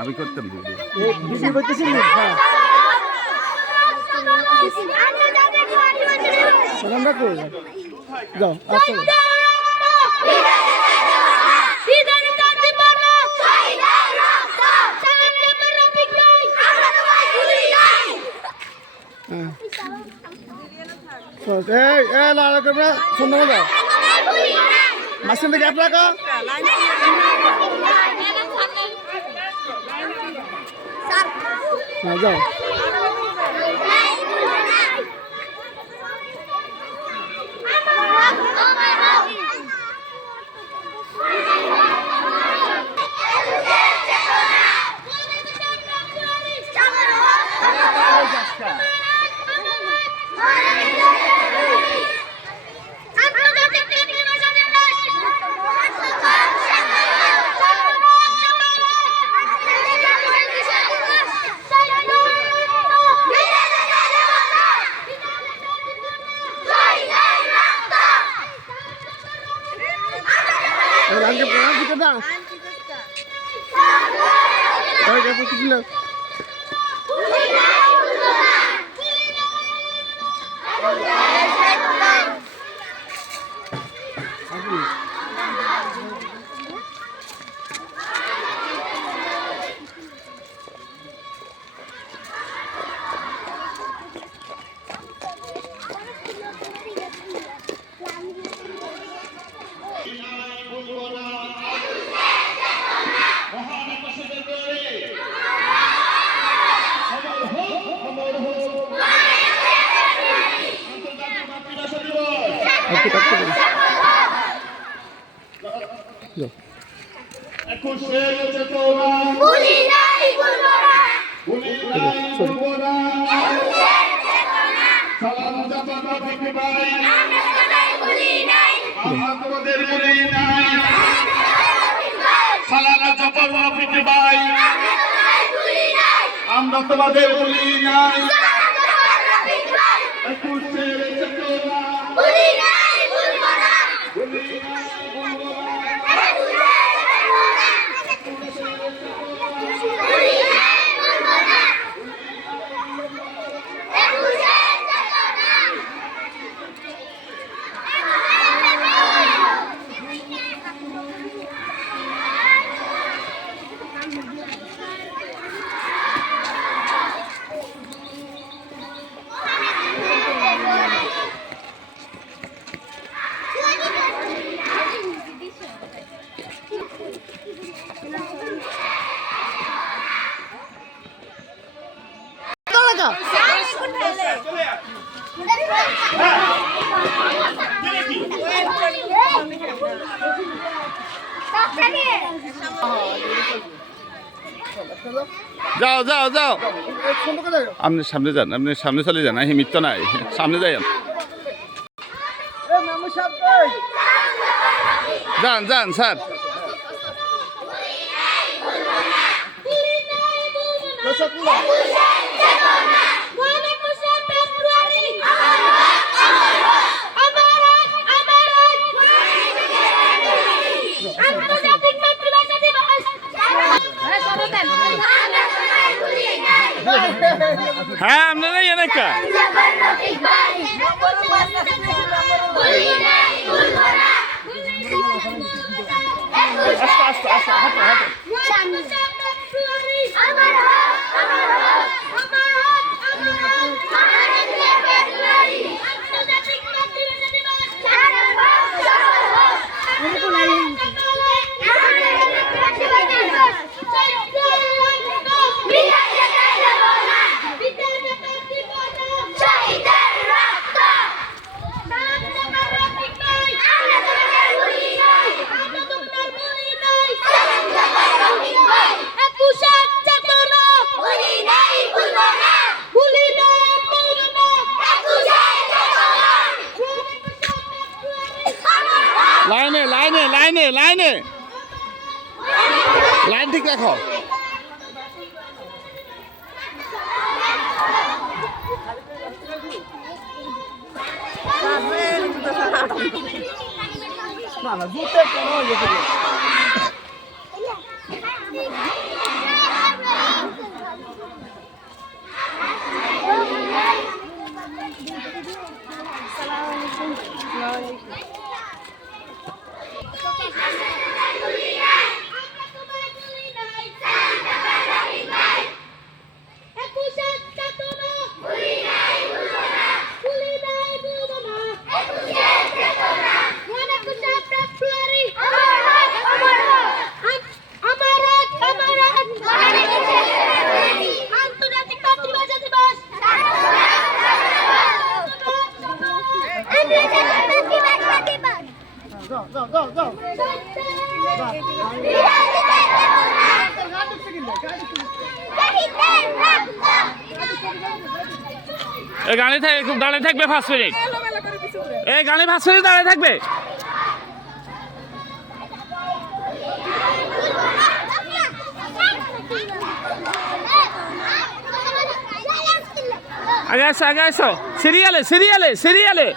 আমি করতাম ভিডিও করতেছি না হ্যাঁ আমরা কই যাও আসো লাড়া করবে সুন্দর যাও মাঝখান থেকে আপনার যাও Langit perang kita dah. Baik, apa kita? Aku tak tahu. Yo. Aku share cetona. Buli nai bulbora. Buli nai bulbora. Aku share cetona. Salam japa Rafiq bhai. Amra kodai buli nai. Amra koder buli nai. Salam japa Rafiq bhai. Amra kodai buli nai. Amra koder buli nai. Salam japa Rafiq bhai. Aku share cetona. Buli nai. যাও যাও যাও আপনি সামনে যান আপনি সামনে চলে যান হিমিত তো নাই সামনে যাই যান যান স্যার হ্যাঁ আপনারা এলাকা আস্তে আস্তে আস্তে হাঁটো হাঁটো লাইনে লাইনে লাইনে লাইনে লাইন ঠিক রাখো না না জুতে কোনো ইয়ে করবে এই গানে দাঁড়িয়ে থাকবে 5 মিনিট এই গানে 5 মিনিট দাঁড়িয়ে থাকবে আগে আসো সিরিয়ালে